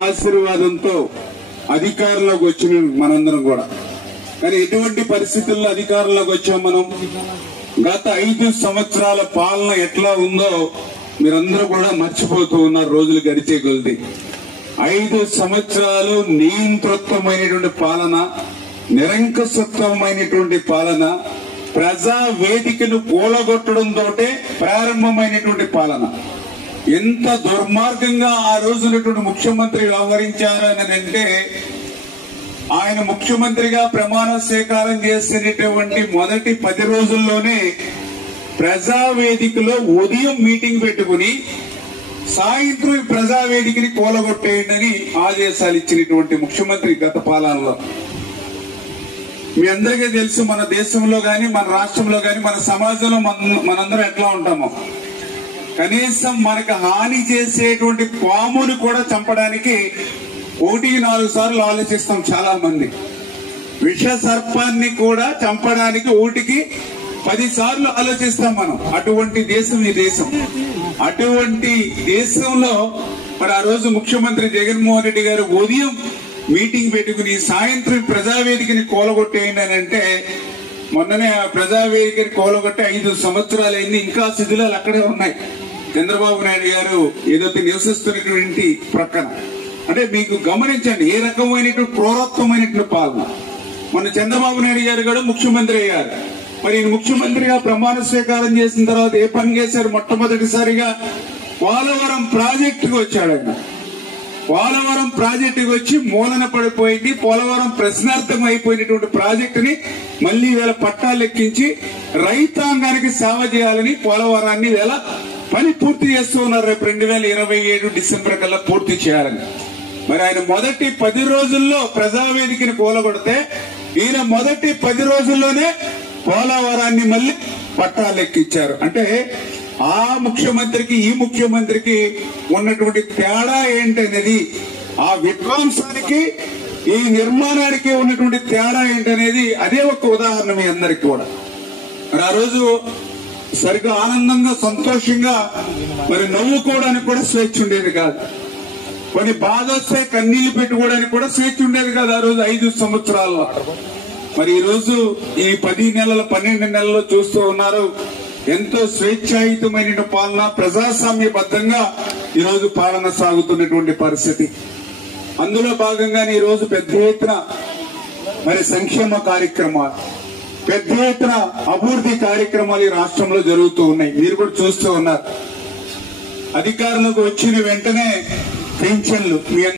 ఆశీర్వాదంతో అధికారంలోకి వచ్చిన మనందరం కూడా. కానీ ఎటువంటి పరిస్థితుల్లో అధికారంలోకి వచ్చాం మనం? గత 5 సంవత్సరాల పాలన ఎట్లా ఉందో మీరందరూ కూడా మర్చిపోతూ ఉన్నారు రోజులు గడిచే కొద్దీ. 5 సంవత్సరాలు నియంతృత్వమైనటువంటి పాలన, నిరంకుశత్వమైనటువంటి పాలన, ప్రజా వేదికను కూలగొట్టడంతో ప్రారంభమైనటువంటి పాలన. ఎంత దుర్మార్గంగా ఆ రోజునటువంటి ముఖ్యమంత్రి వ్యవహరించారని అంటే, ఆయన ముఖ్యమంత్రిగా ప్రమాణ స్వీకారం చేసినటువంటి మొదటి 10 రోజుల్లోనే ప్రజావేదికలో ఉదయం మీటింగ్ పెట్టుకుని సాయంత్రం ప్రజావేదికని కూలగొట్టేయండి ఆదేశాలు ఇచ్చినటువంటి ముఖ్యమంత్రి గత పాలనలో. మీ అందరికీ తెలుసు, మన దేశంలో గాని, మన రాష్ట్రంలో గాని, మన సమాజంలో మనందరం ఎట్లా ఉంటామో. కనీసం మనకు హాని చేసేటువంటి పామును కూడా చంపడానికి 1-4 సార్లు ఆలోచిస్తాం చాలా మంది. విష సర్పాన్ని కూడా చంపడానికి 1-10 సార్లు ఆలోచిస్తాం మనం. అటువంటి దేశం ఈ దేశం. అటువంటి దేశంలో మరి ఆ రోజు ముఖ్యమంత్రి జగన్మోహన్ రెడ్డి గారు ఉదయం మీటింగ్ పెట్టుకుని సాయంత్రం ప్రజావేదికని కూలగొట్టేయండి అని అంటే, మొన్ననే ఆ ప్రజావేదికని కూలగొట్టి 5 సంవత్సరాలైంది, ఇంకా శిథిలాలు అక్కడే ఉన్నాయి. చంద్రబాబు నాయుడు గారు ఏదైతే నివసిస్తున్నటువంటి ప్రక్కన. అంటే మీకు గమనించండి ఏ రకమైనటువంటి క్రూరత్వమైనటువంటి పాలన. మొన్న చంద్రబాబు నాయుడు గారు కూడా ముఖ్యమంత్రి అయ్యారు. మరి ఈయన ముఖ్యమంత్రిగా ప్రమాణ స్వీకారం చేసిన తర్వాత ఏ పని చేశారు? మొట్టమొదటిసారిగా పోలవరం ప్రాజెక్టుకు వచ్చాడు ఆయన. పోలవరం ప్రాజెక్టుకి వచ్చి మూలన పడిపోయింది. పోలవరం ప్రశ్నార్థం అయిపోయినటువంటి ప్రాజెక్టుని మళ్లీ వేళ పట్టాలు ఎక్కించి రైతాంగానికి సేవ చేయాలని పోలవరాన్ని వేళ పని పూర్తి చేస్తూ ఉన్నారు. రేపు 2027 డిసెంబర్ కల్లా పూర్తి చేయాలని. మరి ఆయన మొదటి 10 రోజుల్లో ప్రజావేదికని కూలగొడితే, ఈయన మొదటి 10 రోజుల్లోనే పోలవరాన్ని మళ్లీ పట్టాలు ఎక్కించారు. అంటే ఆ ముఖ్యమంత్రికి ఈ ముఖ్యమంత్రికి ఉన్నటువంటి తేడా ఏంటనేది, ఆ విధ్వంసానికి ఈ నిర్మాణానికి ఉన్నటువంటి తేడా ఏంటనేది అదే ఒక ఉదాహరణ మీ అందరికి కూడా. మరి ఆ రోజు సరిగ్గా ఆనందంగా సంతోషంగా మరి నవ్వుకోవడానికి కూడా స్వేచ్ఛ ఉండేది కాదు. కొన్ని బాధ వస్తే కన్నీళ్లు పెట్టుకోవడానికి కూడా స్వేచ్ఛ ఉండేది కాదు ఆ రోజు 5 సంవత్సరాల్లో. మరి ఈ రోజు ఈ 10 నెలల 12 నెలల్లో చూస్తూ ఉన్నారు ఎంతో స్వేచ్ఛాయుతమైన పాలన, ప్రజాస్వామ్యబద్ధంగా ఈ రోజు పాలన సాగుతున్నటువంటి పరిస్థితి. అందులో భాగంగానే ఈ రోజు పెద్ద ఎత్తున మరి సంక్షేమ కార్యక్రమాలు, పెద్ద ఎత్తున అభివృద్ధి కార్యక్రమాలు ఈ రాష్ట్రంలో జరుగుతూ ఉన్నాయి. మీరు కూడా చూస్తూ ఉన్నారు. అధికారంలోకి వచ్చిన వెంటనే పెన్షన్లు